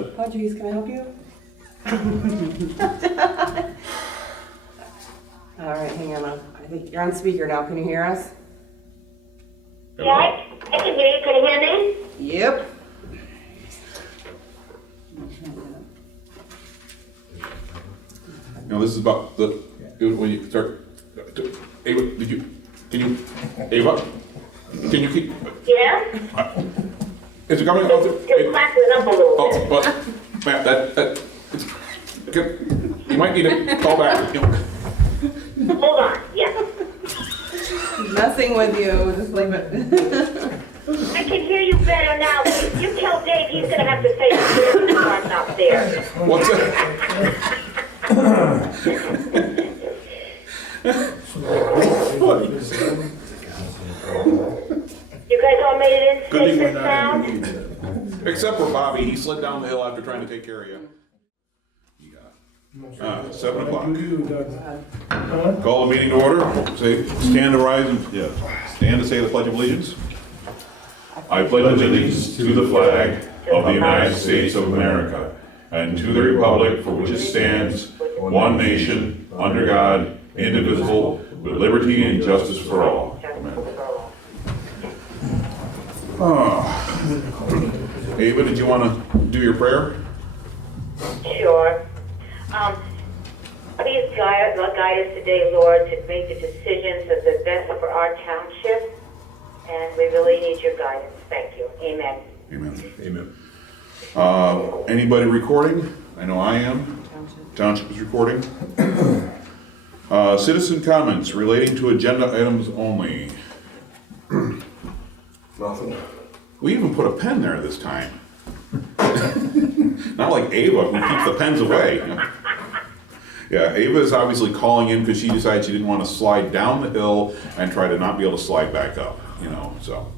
Pudgies, can I help you? All right, hang on. I think you're on speaker now. Can you hear us? Yeah, I can hear you. Can you hear me? Yep. Now this is about the, when you start, Ava, Ava, can you keep, Yeah? is it coming out You're through? cracking up a little Oh, bit. but, Matt, you might need to call back. Hold on, yeah. Messing with you. Just leave it. I can hear you better now. You tell Dave he's gonna have to say the part up there. What's that? You guys all made it in Good safe thing we're and not sound? in the meeting. Except for Bobby, he slid down the hill after trying to take care of you. 7 o'clock. Call the meeting to order. Say, stand to rise and, stand to say the Pledge of Allegiance. I pledge allegiance to the flag of the United States of America and to the republic for which it stands, one nation, under God, indivisible, with liberty and justice for all. Amen. Ava, did you want to do your prayer? Sure. Please guide us today, Lord, to make the decisions that are best for our township. And we really need your guidance. Thank you. Amen. Amen. Amen. Anybody recording? I know I am. Township is recording. Citizen comments relating to agenda items only. Nothing. We even put a pen there this time. Not like Ava, who keeps the pens away. Yeah, Ava is obviously calling in because she decided she didn't want to slide down the hill and try to not be able to slide back up, so.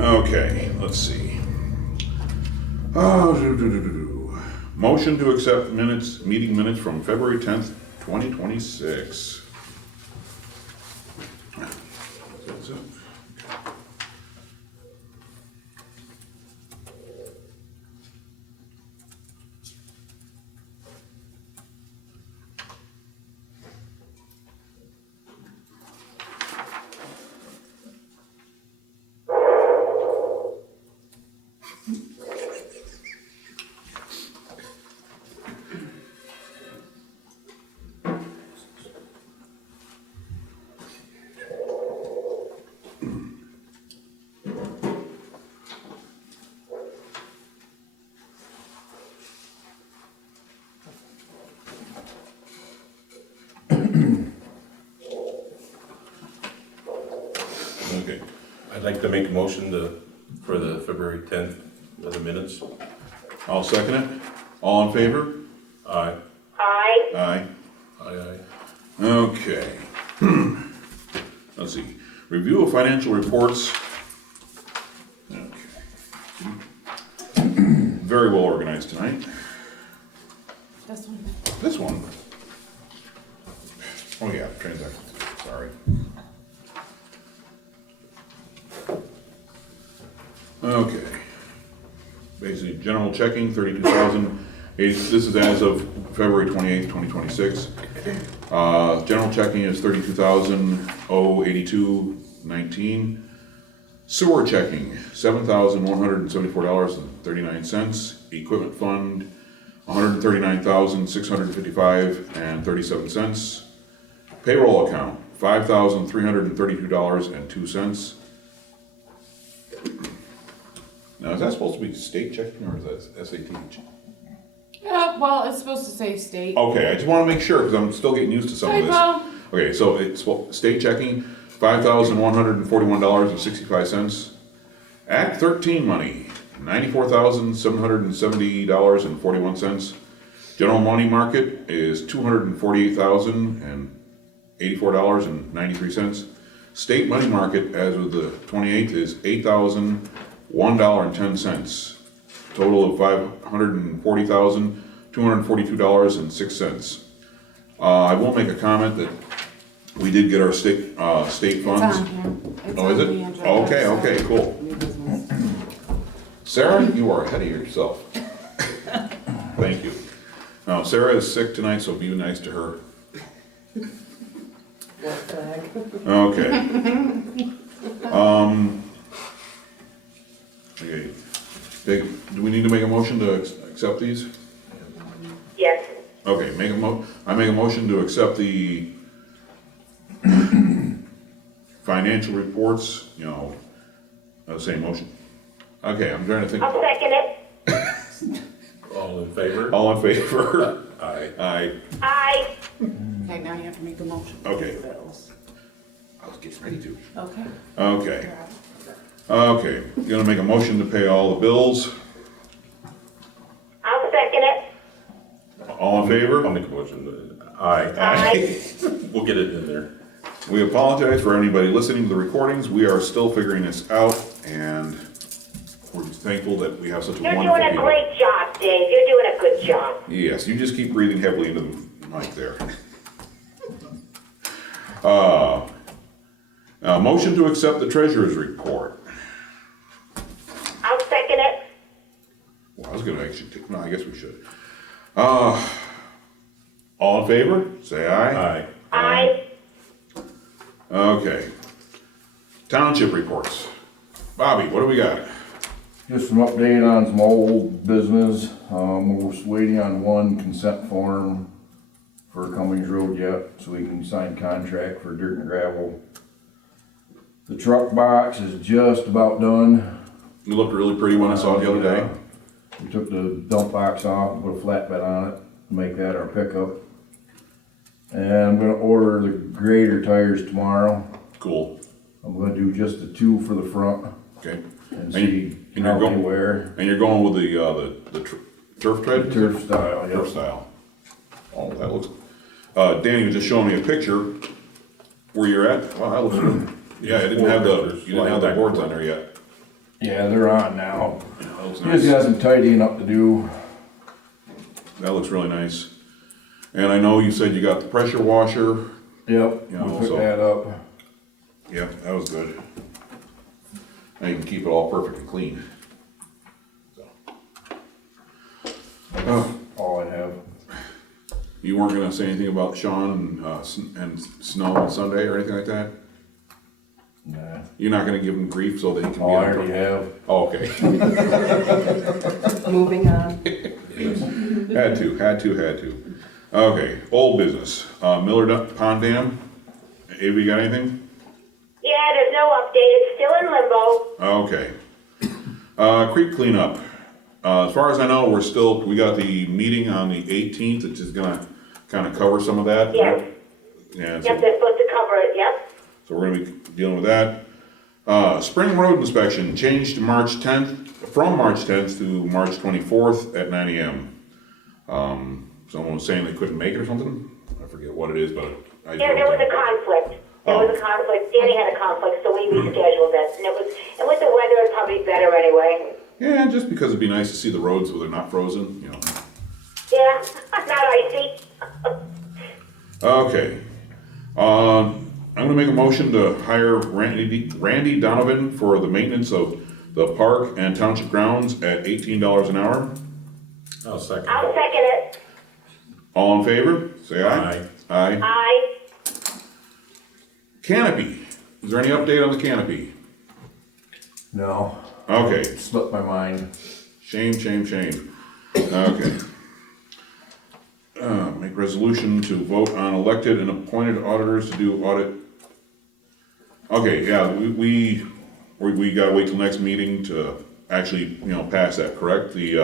Okay, let's see. Motion to accept meeting minutes from February 10th, 2026. That's it. Okay. I'd like to make a motion for the February 10th of the minutes. I'll second it. All in favor? Aye. Aye. Aye. Aye, aye. Okay. Let's see. Review of financial reports. Okay. Very well organized tonight. This one. This one. Oh yeah, transactions. Sorry. Okay. Basically, general checking, 32,000. This is as of February 28th, 2026. General checking is 32,082.19. Sewer checking, $7,174.39. Equipment fund, $139,655.37. Payroll account, $5,332.02. Now, is that supposed to be state checking or is that SAT? Yeah, well, it's supposed to say state. Okay, I just want to make sure because I'm still getting used to some of this. Typo. Okay, so it's state checking, $5,141.65. Act 13 money, $94,770.41. General money market is $248,084.93. State money market as of the 28th is $8,001.10. Total of $540,242.06. I will make a comment that we did get our state funds. It's on here. It's Oh, is on it? the agenda. Okay, cool. New business. Sarah, you are ahead of yourself. Thank you. Now, Sarah is sick tonight, so be nice to her. What the heck? Okay. Okay. Do we need to make a motion to accept these? Yes. Okay, I make a motion to accept the financial reports, same motion. Okay, I'm trying to think. I'll second it. All in favor? All in favor? Aye. Aye. Aye. Okay, now you have to make a motion. for Okay. the bills. I was getting ready to. Okay. Okay. Okay, gonna make a motion to pay all the bills. I'll second it. All in favor? I'll make a motion. Aye. Aye. We'll get it in there. We apologize for anybody listening to the recordings. We are still figuring this out, and we're thankful that we have such a You're wonderful doing a people. great job, Dave. You're doing a good job. Yes, you just keep breathing heavily into the mic there. Motion to accept the treasurer's report. I'll second it. Well, I was gonna actually take, no, I guess we should. All in favor? Say aye. Aye. Aye. Okay. Township reports. Bobby, what do we got? Just some update on some old business. We're just waiting on one consent form for Cummings Road yet, so we can sign contract for dirt and gravel. The truck box is just about done. You looked really pretty when I saw it the other day. We took the dump box off and put a flatbed on it to make that our pickup. And I'm gonna order the grader tires tomorrow. Cool. I'm gonna do just the two for the front Okay. and And you- see and how you're they going- wear. And you're going with the turf tread? Turf style, Turf yep. style. Oh, that looks, Danny was just showing me a picture where you're at. Wow, that looks good. Yeah, you didn't have the boards on there yet. Yeah, they're on now. That looks Just nice. got some tidying up to do. That looks really nice. And I know you said you got the pressure washer. Yep, You know, we put so- that up. Yep, that was good. Now you can keep it all perfectly clean. Oh, All I have. you weren't gonna say anything about Sean and snow on Sunday or anything like that? Nah. You're not gonna give him grief so that he can Oh, be I on already have. Oh, okay. Moving on. Had to. Okay, old business. Miller Pond Dam. Avery, you got anything? Yeah, there's no update. It's still in limbo. Okay. Creek cleanup. As far as I know, we got the meeting on the 18th, which is gonna kind of cover some of that. Yes. Yeah, Yep, they're supposed to cover it. Yep. so we're gonna be dealing with that. Spring road inspection changed to March 10th, from March 10th to March 24th at 9 AM. Someone was saying they couldn't make it or something. I forget what it is, but I There was a conflict. There was a conflict. Danny had a conflict, so we rescheduled it. And with the weather, it's probably better anyway. Yeah, just because it'd be nice to see the roads where they're not frozen, Yeah, not icy. Okay. I'm gonna make a motion to hire Randy Donovan for the maintenance of the park and township grounds at $18 an hour. I'll second. I'll second it. All in favor? Say aye. Aye. Aye. Canopy. Is there any update on the canopy? No, Okay. it slipped my mind. Shame. Okay. Make resolution to vote on elected and appointed auditors to do audit. Okay, yeah, we gotta wait till next meeting to actually, pass that, correct? Make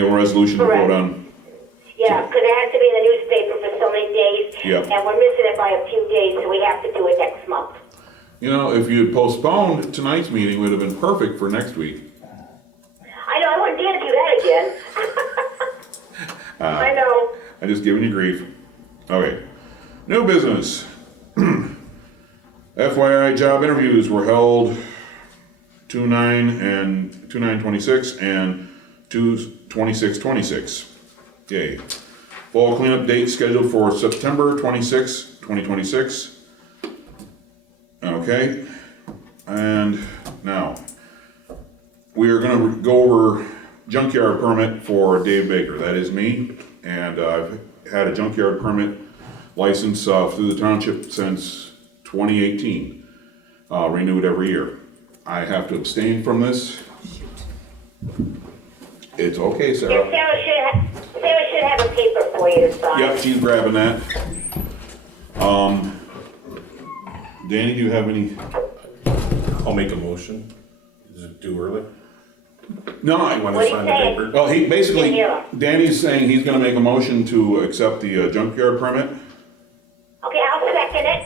a resolution to vote Correct. on, Yeah, because it has to be in the newspaper for so many days. Yep. And we're missing it by a few days, so we have to do it next month. if you had postponed tonight's meeting, it would have been perfect for next week. I know, I wouldn't dare do that again. I know. I'm just giving you grief. Okay. New business. FYI, job interviews were held 2/9/26 and 2/26/26. Yay. Fall cleanup date scheduled for September 26, 2026. Okay. And now, we are gonna go over junkyard permit for Dave Baker, that is me. And I've had a junkyard permit license through the township since 2018, renewed every year. I have to abstain from this. It's okay, Yeah, Sarah. Sarah should have a paper for you to sign. Yep, she's grabbing that. Danny, do you have any? I'll make a motion. Is it too early? No, You want What to do you sign the say? paper? well, he basically, Yeah. Danny's saying he's gonna make a motion to accept the junkyard permit. Okay, I'll second it.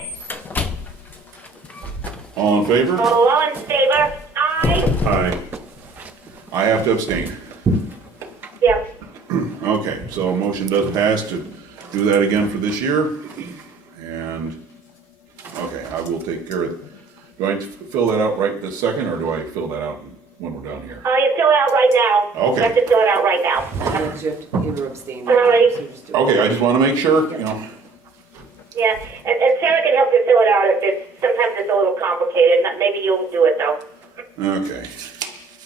All in favor? All in favor? Aye. Aye. I have to abstain. Yep. Okay, so a motion does pass to do that again for this year. And, okay, I will take care of it. Do I fill that out right this second, or do I fill that out when we're done here? You fill it out right now. Okay. You have to fill it out right now. You have to either abstain. All right. So just do it. Okay, I just wanna make sure, you know. Yeah, and Sarah can help you fill it out if sometimes it's a little complicated. Maybe you'll do it though. Okay,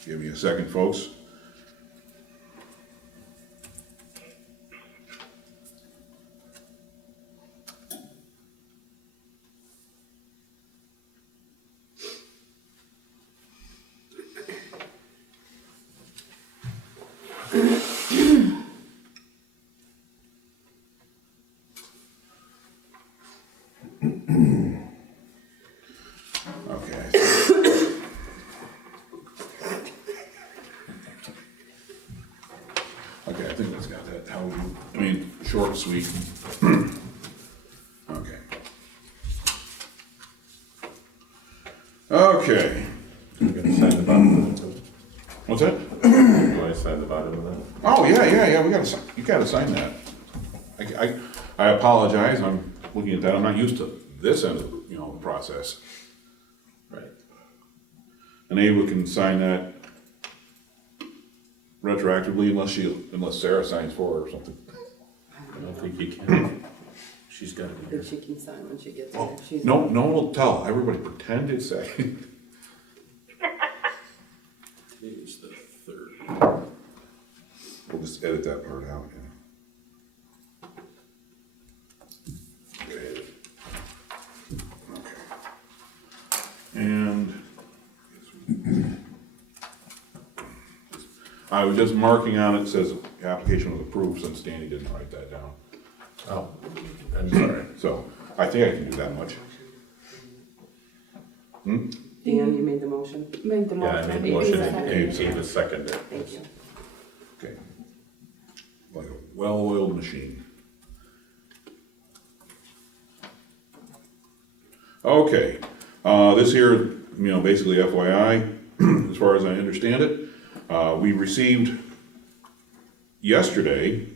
give me a second, folks. Okay. Okay, I think that's got that, how, I mean, short, sweet. Okay. Okay, You gonna sign the bottom of it? what's that? Do I sign the bottom of that? Oh, yeah, we gotta sign, you gotta sign that. I apologize, I'm looking at that, I'm not used to this end of, the process. Right. And Ava can sign that retroactively unless Sarah signs for her or something. I don't think you can. She's got it But here. she can sign when she gets there. She's No one will tell, everybody pretend it's second. Today's the 3rd. We'll just edit that part out, Okay. And I was just marking on it, says the application was approved since Danny didn't write that down. Oh, I'm sorry. So I think I can do that much. Dan, you made the motion? Made the Yeah, I motion. made the Maybe motion, second. Ava seconded it. Thank you. Okay. Like a well-oiled machine. Okay, this here, basically FYI, as far as I understand it, we received yesterday,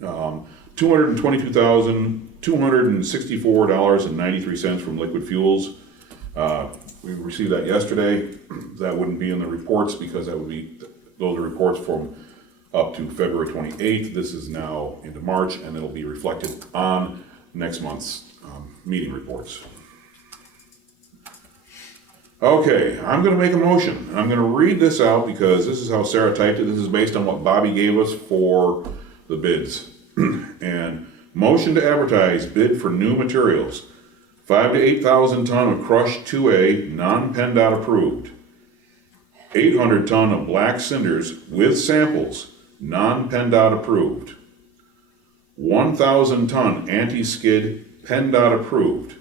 $222,264.93 from Liquid Fuels. We received that yesterday. That wouldn't be in the reports because those are reports from up to February 28th. This is now into March, and it'll be reflected on next month's meeting reports. Okay, I'm gonna make a motion, and I'm gonna read this out because this is how Sarah typed it. This is based on what Bobby gave us for the bids. And motion to advertise bid for new materials, 5,000 to 8,000 ton of crushed 2A, non-PennDOT approved. 800 ton of black cinders with samples, non-PennDOT approved. 1,000 ton anti-skid, PennDOT approved.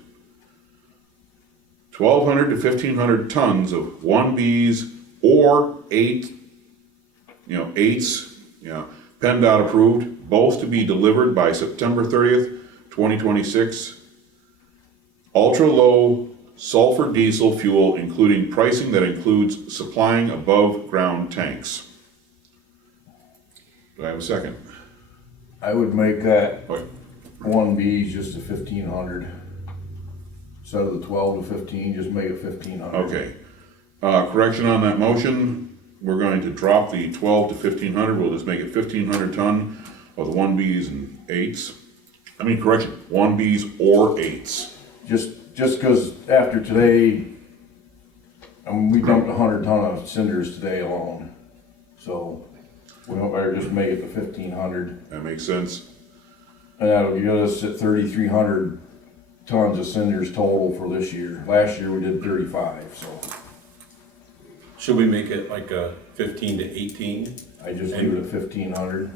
1,200 to 1,500 tons of 1Bs or 8, eights, PennDOT approved, both to be delivered by September 30th, 2026. Ultra-low sulfur diesel fuel, including pricing that includes supplying above-ground tanks. Do I have a second? I would make that Okay. 1B's just a 1,500. Instead of the 12 to 15, just make it 1,500. Okay. Correction on that motion, we're going to drop the 12 to 1,500, we'll just make it 1,500 ton of the 1Bs and 8s. Correction, 1Bs or 8s. Just because after today, We dumped 100 ton of cinders today alone, so we don't better just make it to 1,500. That makes sense. And that'll get us at 3,300 tons of cinders total for this year. Last year we did 35, so Should we make it like a 15 to 18? I just leave it at 1,500.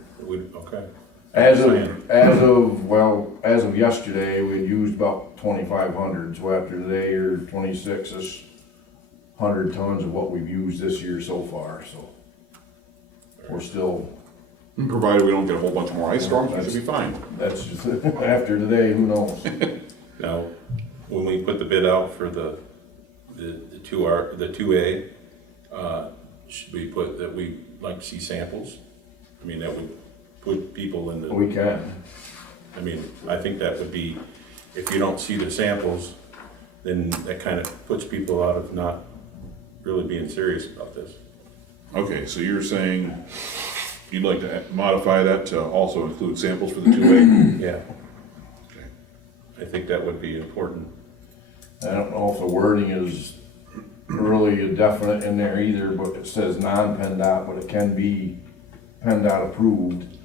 Okay. As of yesterday, we'd used about 2,500, so after today, you're 26-ish, 100 tons of what we've used this year so far, so we're still, Provided we don't get a whole bunch more ice storms, we should be fine. that's just, after today, who knows? Now, when we put the bid out for the 2A, should we put that we like to see samples? I mean, that would put people in the, We can. I mean, I think that would be, if you don't see the samples, then that kind of puts people out of not really being serious about this. Okay, so you're saying you'd like to modify that to also include samples for the 2A? Yeah, Okay. I think that would be important. I don't know if the wording is really definite in there either, but it says non-PennDOT, but it can be PennDOT approved.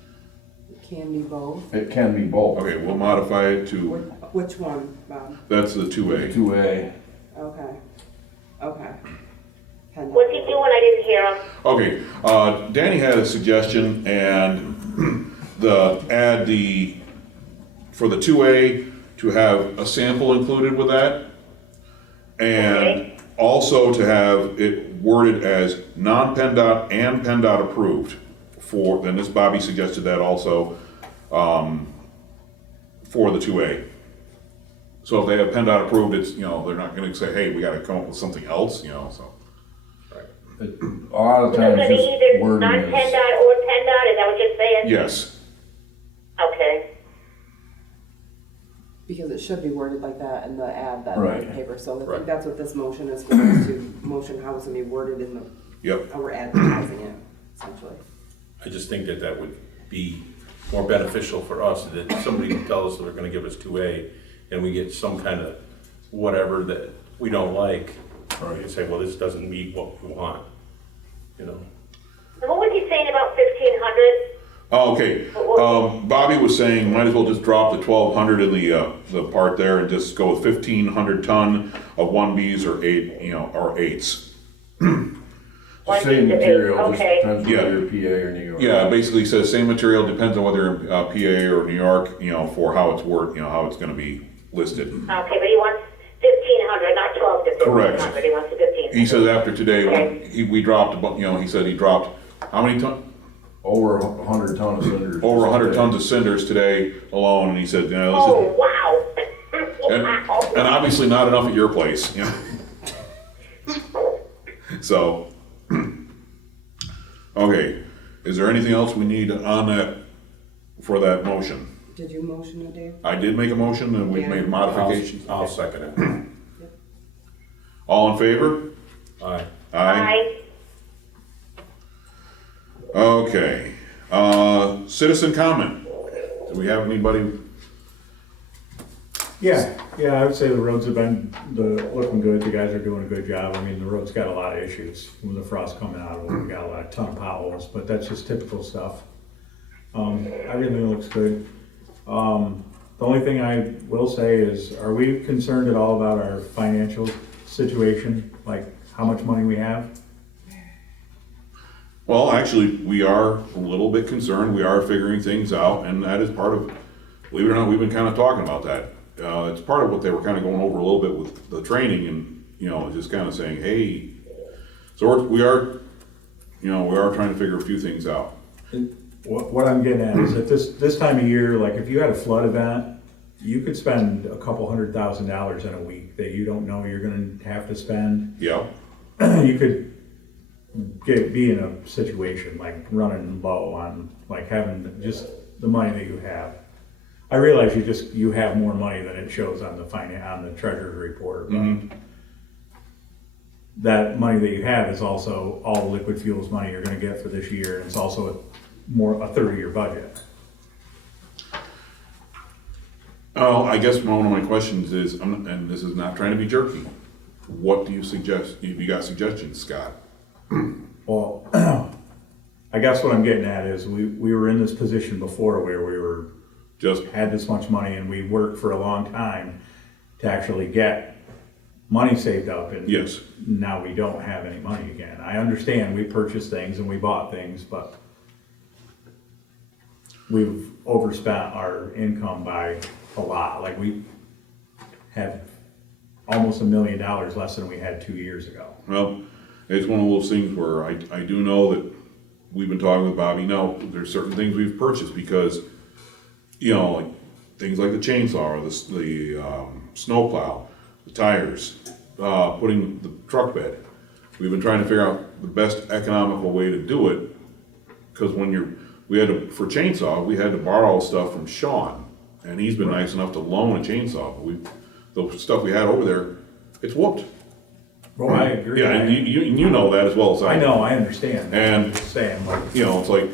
It can be both. It can be both. Okay, we'll modify it to, Which one, Bob? that's the 2A. 2A. Okay. Okay. PennDOT. What's he doing? I didn't hear him. Okay, Danny had a suggestion, and for the 2A, to have a sample included with that, and also to have it worded as non-PennDOT and PennDOT approved for, then this Bobby suggested that also, for the 2A. So if they have PennDOT approved, it's, they're not gonna say, hey, we gotta come up with something else, so. A lot of It's times gonna be this either wording non-PennDOT is, or PennDOT, is that what you're saying? Yes, Okay. Because it should be worded like that in the ad, that Right. paper, so I Right. think that's what this motion is for, is to motion how it's gonna be worded in the, yep, how we're advertising it, essentially. I just think that would be more beneficial for us, that somebody can tell us that they're gonna give us 2A, and we get some kind of whatever that we don't like, or you say, well, this doesn't meet what we want, And what was he saying about 1,500? oh, okay. Bobby was saying, might as well just drop the 1,200 in the part there and just go with 1,500 ton of 1Bs or 8s. same material, just Okay. depends Yeah. whether you're PA or New York. Yeah, it basically says same material, depends on whether you're in PA or New York, for how it's worked, how it's gonna be listed. Okay, but he wants 1,500, not 12 to 1,500. Correct. He wants the 1,500. He says after today, Okay. we dropped, he said he dropped, how many ton? Over 100 ton of cinders. Over 100 tons of cinders today alone, and he said, Oh, wow. and obviously not enough at your place, So, okay, is there anything else we need on that, for that motion? Did you motion it, Dave? I did make a motion, and we've made modifications. I'll second it. All in favor? Aye. Aye. Okay, citizen comment. Do we have anybody? Yeah, I would say the roads have been looking good. The guys are doing a good job. I mean, the road's got a lot of issues with the frost coming out of it. We got a ton of potholes, but that's just typical stuff. Everything looks good. The only thing I will say is, are we concerned at all about our financial situation? Like how much money we have? Well, actually, we are a little bit concerned. We are figuring things out, and that is part of, believe it or not, we've been kind of talking about that. It's part of what they were kind of going over a little bit with the training, and just kind of saying, hey, so we are trying to figure a few things out. What I'm getting at is that this time of year, like if you had a flood event, you could spend a couple $100,000 in a week that you don't know you're gonna have to spend. Yeah. You could be in a situation like running low on like having just the money that you have. I realize you have more money than it shows on the treasurer's report. But that money that you have is also all the liquid fuels money you're going to get for this year. And it's also a 30-year budget. Oh, I guess one of my questions is, and this is not trying to be jerky, what do you suggest? If you got suggestions, Scott? Well, I guess what I'm getting at is we were in this position before where we were Just, had this much money and we worked for a long time to actually get money saved up, and yes, now we don't have any money again. I understand we purchased things and we bought things, but we've overspent our income by a lot. Like we have almost $1 million less than we had 2 years ago. well, it's one of those things where I do know that we've been talking with Bobby. Now, there's certain things we've purchased because, you know, like things like the chainsaw, or the snowplow, the tires, putting the truck bed. We've been trying to figure out the best economical way to do it, because for chainsaw, we had to borrow stuff from Sean, and he's been nice enough to loan a chainsaw, but the stuff we had over there, it's whooped. Well, I agree. Yeah, and you know that as well as I do. I know, I understand. And- I'm just saying, like, You know, it's like,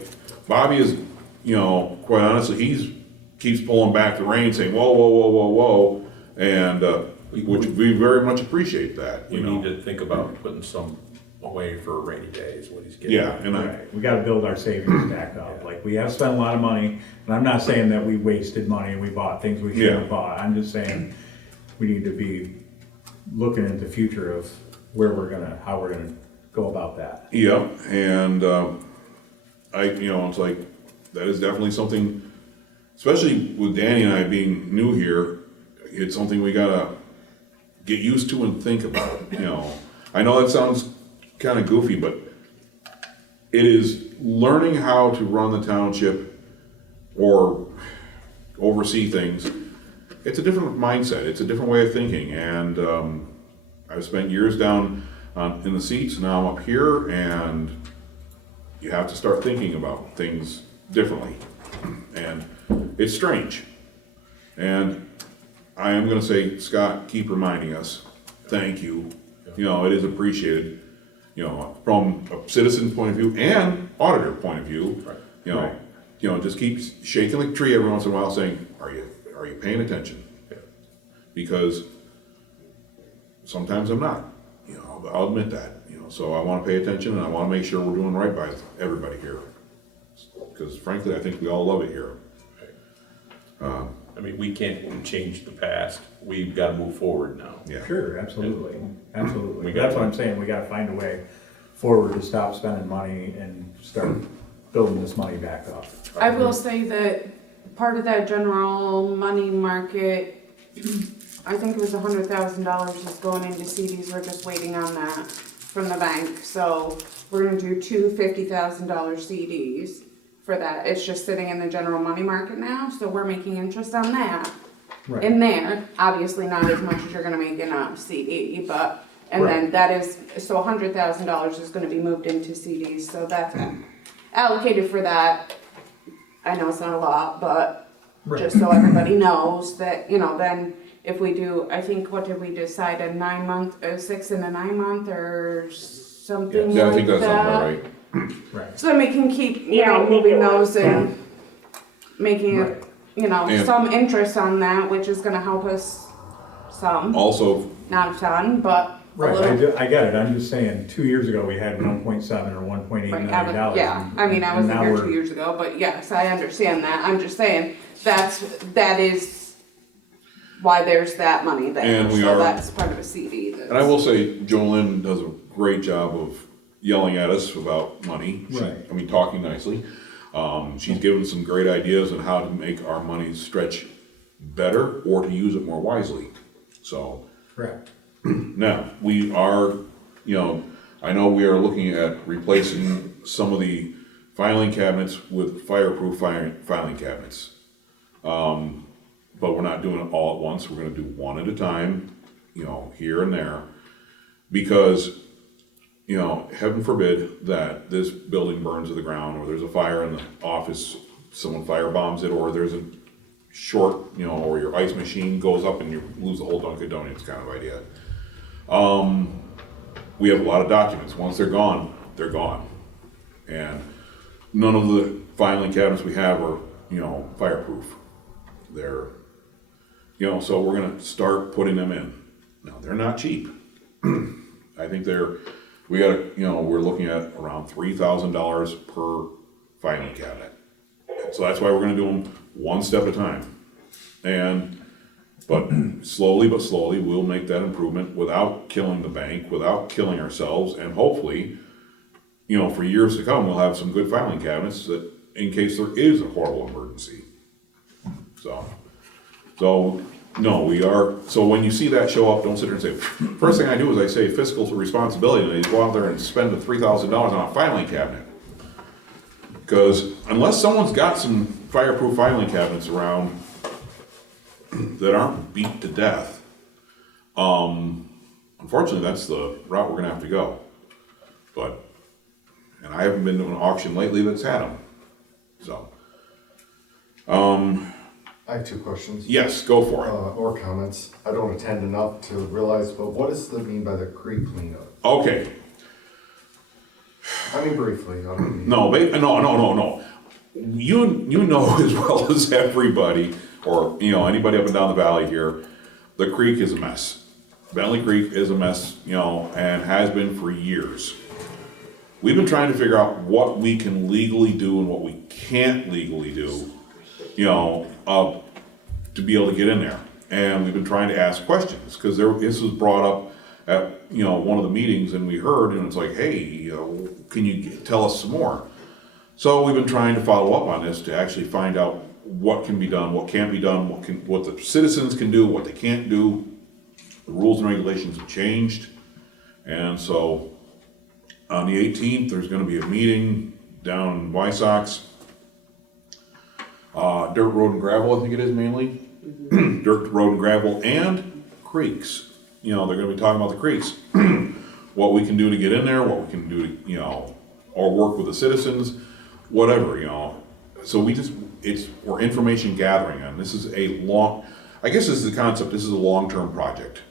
Bobby is, you know, quite honestly, keeps pulling back the reins, saying, whoa, whoa, whoa, whoa, whoa, and, which we very much appreciate that, We you need know. to think about putting some away for a rainy day is what he's getting Yeah, at. and right, we gotta build our savings back up. Like, we have spent a lot of money, and I'm not saying that we wasted money and we bought things we shouldn't have Yeah. bought. I'm just saying we need to be looking at the future of how we're gonna go about that. Yeah, and, you know, it's like, that is definitely something, especially with Danny and I being new here, it's something we gotta get used to and think about, you know. I know that sounds kind of goofy, but it is learning how to run the township or oversee things. It's a different mindset, it's a different way of thinking, and I've spent years down in the seats, now I'm up here, and you have to start thinking about things differently, and it's strange. And I am gonna say, Scott, keep reminding us, thank you, you know, it is appreciated, you know, from a citizen's point of view and auditor point of view. Right. You know, Right. you know, just keep shaking the tree every once in a while, saying, are you paying attention? Yeah. Because sometimes I'm not, you know, I'll admit that, you know, so I wanna pay attention and I wanna make sure we're doing right by everybody here. Because frankly, I think we all love it here. I mean, we can't change the past, we've gotta move forward now. Yeah. Sure, absolutely, absolutely. We That's gotta- what I'm saying, we gotta find a way forward to stop spending money and start building this money back up. I will say that part of that general money market, I think it was $100,000 is going into CDs, we're just waiting on that from the bank. So we're gonna do two $50,000 CDs for that. It's just sitting in the general money market now, so we're making interest on that. Right. In there, obviously not as much as you're gonna make in a CD, but, and then Right. that is, so $100,000 is gonna be moved into CDs, so that's allocated for that. I know it's not a lot, but Right. just so everybody knows that, you know, then if we do, I think, what did we decide, a 9-month, 6 and a 9-month or something Yeah, I like think that sounds about that? right. Right. So then we can keep, you Yeah, I know, think moving it was. those and making Right. it, you know, And- some interest on that, which is gonna help us some, Also, not a ton, but a Right, little. I get it, I'm just saying, 2 years ago, we had 1.7 or 1.8 Right, million dollars. yeah, I mean, I and wasn't now here we're- 2 years ago, but yes, I understand that, I'm just saying, that is why there's that money there, And we so are- that's part of a CD that's. and I will say, Jolynn does a great job of yelling at us about money. Right. I mean, talking nicely. She's given some great ideas on how to make our money stretch better or to use it more wisely. So, Correct. now, we are, you know, I know we are looking at replacing some of the filing cabinets with fireproof filing cabinets. But we're not doing it all at once, we're gonna do one at a time, you know, here and there. Because, you know, heaven forbid that this building burns to the ground, or there's a fire in the office, someone firebombs it, or there's a short, you know, or your ice machine goes up and you lose the whole Dunkin' Donuts kind of idea. We have a lot of documents, once they're gone, they're gone. And none of the filing cabinets we have are, you know, fireproof. They're, you know, so we're gonna start putting them in. Now, they're not cheap. I think we gotta, we're looking at around $3,000 per filing cabinet. So that's why we're gonna do them one step at a time. But slowly, we'll make that improvement without killing the bank, without killing ourselves, and hopefully, for years to come, we'll have some good filing cabinets that, in case there is a horrible emergency. So no, we are, so when you see that show up, don't sit there and say, first thing I do is I say fiscal responsibility, and they go out there and spend the $3,000 on a filing cabinet. Because unless someone's got some fireproof filing cabinets around that aren't beat to death, unfortunately, that's the route we're gonna have to go. And I haven't been to an auction lately that's had them, so. I have two questions. Yes, go for it. Or comments. I don't attend enough to realize, but what does that mean by the creek cleanup? Okay, I mean briefly. no. You know as well as everybody, or anybody up and down the valley here, the creek is a mess. Bentley Creek is a mess, and has been for years. We've been trying to figure out what we can legally do and what we can't legally do, to be able to get in there. And we've been trying to ask questions, because this was brought up at, one of the meetings, and we heard, and it's like, hey, can you tell us some more? So we've been trying to follow up on this to actually find out what can be done, what can't be done, what the citizens can do, what they can't do. The rules and regulations have changed. And so on the 18th, there's gonna be a meeting down in Wysox. Dirt, road, and gravel, I think it is mainly. Dirt, road, and gravel, and creeks. They're gonna be talking about the creeks. What we can do to get in there, what we can do to, or work with the citizens, whatever, So we're information gathering, and this is I guess this is the concept, this is a long-term project.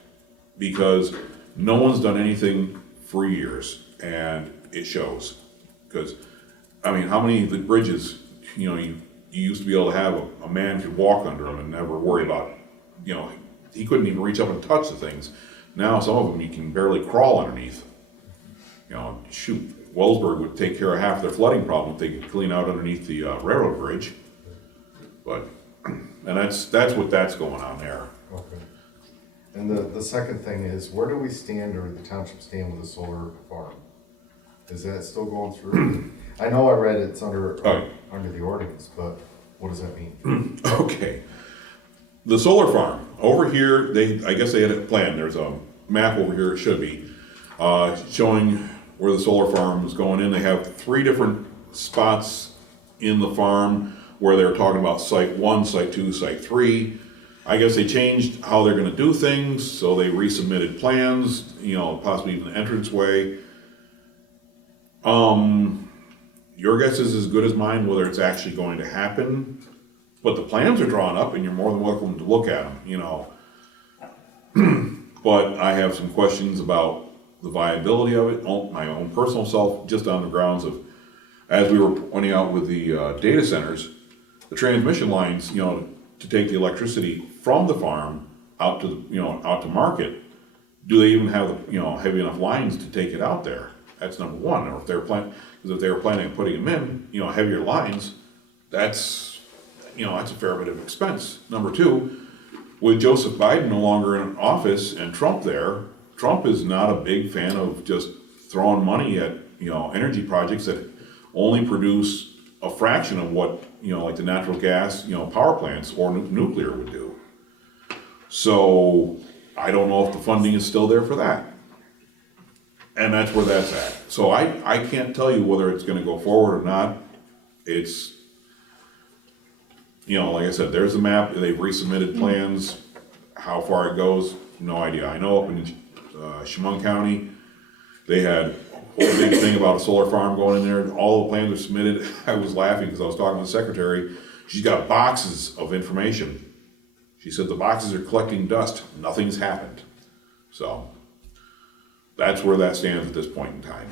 Because no one's done anything for years, and it shows. Because, how many of the bridges, you used to be able to have a man could walk under them and never worry about, he couldn't even reach up and touch the things. Now some of them you can barely crawl underneath. Wellsburg would take care of half their flooding problem if they could clean out underneath the railroad bridge. And that's what's going on there. Okay. And the second thing is, where do we stand, or the township stand with the solar farm? Is that still going through? I know I read it's under the ordinance, but what does that mean? Okay. The solar farm, over here, I guess they had a plan, there's a map over here, it should be, showing where the solar farm is going in. They have 3 different spots in the farm where they're talking about site 1, site 2, site 3. I guess they changed how they're gonna do things, so they resubmitted plans, possibly even an entranceway. Your guess is as good as mine whether it's actually going to happen, but the plans are drawn up and you're more than welcome to look at them, But I have some questions about the viability of it, my own personal self, just on the grounds of, as we were pointing out with the data centers, the transmission lines, to take the electricity from the farm out to market, do they even have heavy enough lines to take it out there? That's number one. Or if they were planning on putting them in, heavier lines, that's a fair bit of expense. Number two, with Joseph Biden no longer in office and Trump there, Trump is not a big fan of just throwing money at energy projects that only produce a fraction of what like the natural gas power plants or nuclear would do. So I don't know if the funding is still there for that, and that's where that's at. So I can't tell you whether it's going to go forward or not. It's like I said, there's a map. They've resubmitted plans. How far it goes, no idea. I know up in Chemung County, they had a whole big thing about a solar farm going in there. All the plans are submitted. I was laughing because I was talking to the secretary. She's got boxes of information. She said the boxes are collecting dust. Nothing's happened. So that's where that stands at this point in time.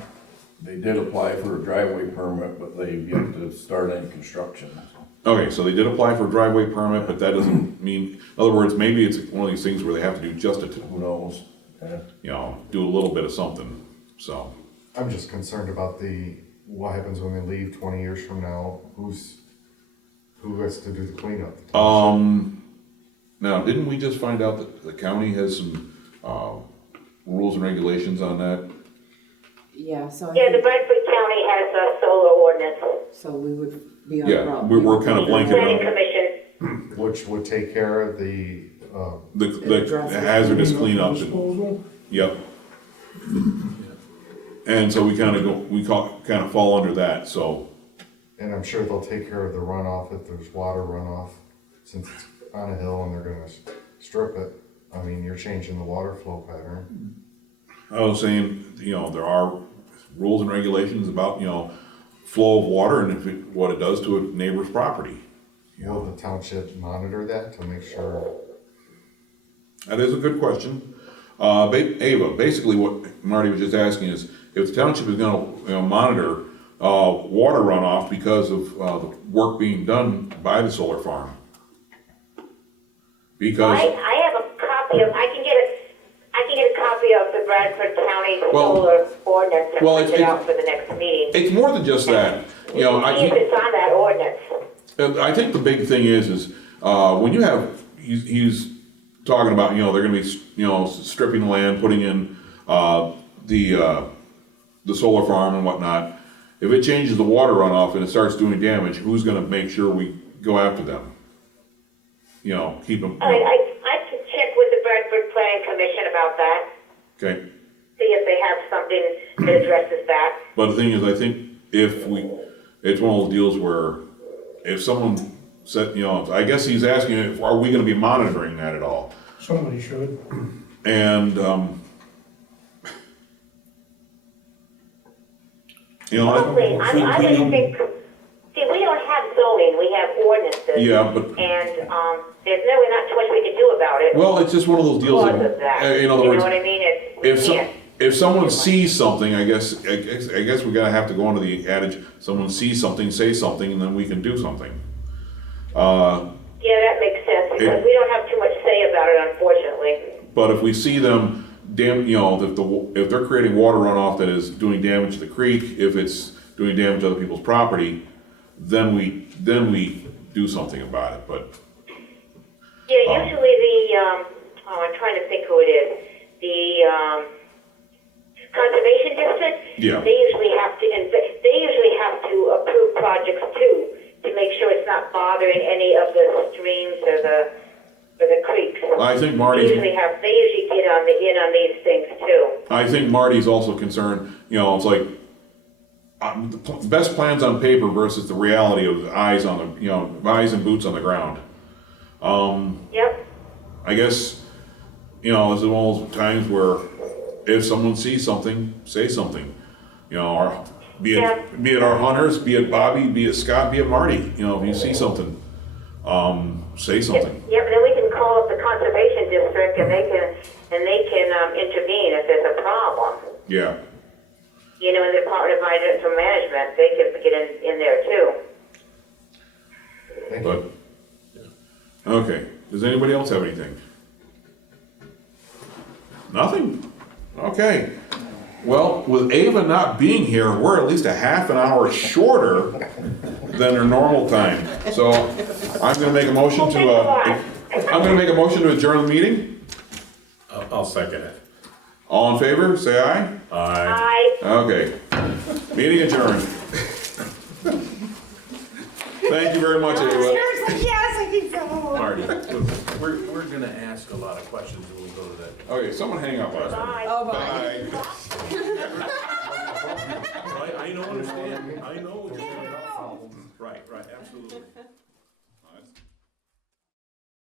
They did apply for a driveway permit, but they've yet to start any construction. Okay, so they did apply for a driveway permit, but that doesn't mean, in other words, maybe it's one of these things where they have to do just a, Who knows? you know, do a little bit of something, so. I'm just concerned about what happens when they leave 20 years from now, who has to do the cleanup? Now, didn't we just find out that the county has some, rules and regulations on that? Yeah, so I Yeah, the think, Bradford County has a solar ordinance. so we would be on. Yeah, we're kind of blanking Planning on Commission, Which would take care of the the hazardous cleanup. Yep. And so we kind of fall under that, so. and I'm sure they'll take care of the runoff if there's water runoff, since it's on a hill and they're gonna strip it. I mean, you're changing the water flow pattern. I was saying, you know, there are rules and regulations about, you know, flow of water and what it does to a neighbor's property. Will the township monitor that to make sure? That is a good question. Ava, basically what Marty was just asking is, if the township is gonna, you know, monitor, water runoff because of, the work being done by the solar farm. Because, I have a copy of, I can get a copy of the Bradford County Well- solar ordinance and well, print it it's- out for the next meeting. it's more than just that, you know, See if it's on that ordinance. And I think the big thing is when you have, he's talking about, you know, they're gonna be, you know, stripping the land, putting in, the solar farm and whatnot. If it changes the water runoff and it starts doing damage, who's gonna make sure we go after them? You know, keep them, I can check with the Bradford Planning Commission about that, okay? see if they have something that addresses that. But the thing is, I think it's one of those deals where if someone said, you know, I guess he's asking, are we gonna be monitoring that at all? Somebody should. And, you know, Mostly, I really think, see, we don't have zoning, we have ordinances. yeah, but, And, there's really not too much we can do about it. well, it's just one of those deals Because that, of that. in other You words, know what I mean? We can't. if someone sees something, I guess we're gonna have to go into the adage, someone sees something, say something, and then we can do something. Yeah, that makes sense, because we don't have too much say about it, unfortunately. But if we see them, you know, if they're creating water runoff that is doing damage to the creek, if it's doing damage to other people's property, then we do something about it, but. Yeah, usually I'm trying to think who it is. The conservation district. Yeah. They usually have to approve projects too, to make sure it's not bothering any of the streams or the creeks. I think They Marty's, usually get in on these things too. I think Marty's also concerned, you know, it's like, the best plans on paper versus the reality of eyes on the, you know, eyes and boots on the ground. Yep. I guess, you know, this is one of those times where if someone sees something, say something. You know, be it our hunters, be it Bobby, be it Scott, be it Marty, you know, if you see something, say something. Yep, then we can call up the conservation district and they can intervene if there's a problem. Yeah. You know, in the Department of Environmental Management, they can get in there too. Thank you. But, okay, does anybody else have anything? Nothing? Okay. Well, with Ava not being here, we're at least a half an hour shorter than her normal time. So I'm gonna make a motion to adjourn the meeting. I'll second it. All in favor, say aye. Aye. Aye. Okay. Meeting adjourned. Thank you very much, Ava. Seriously, yes, I can go. Marty, we're gonna ask a lot of questions when we go to that. Okay, someone hang up last time. Bye. Oh, bye. Bye. I know, understand, I know what you're saying. Right, absolutely.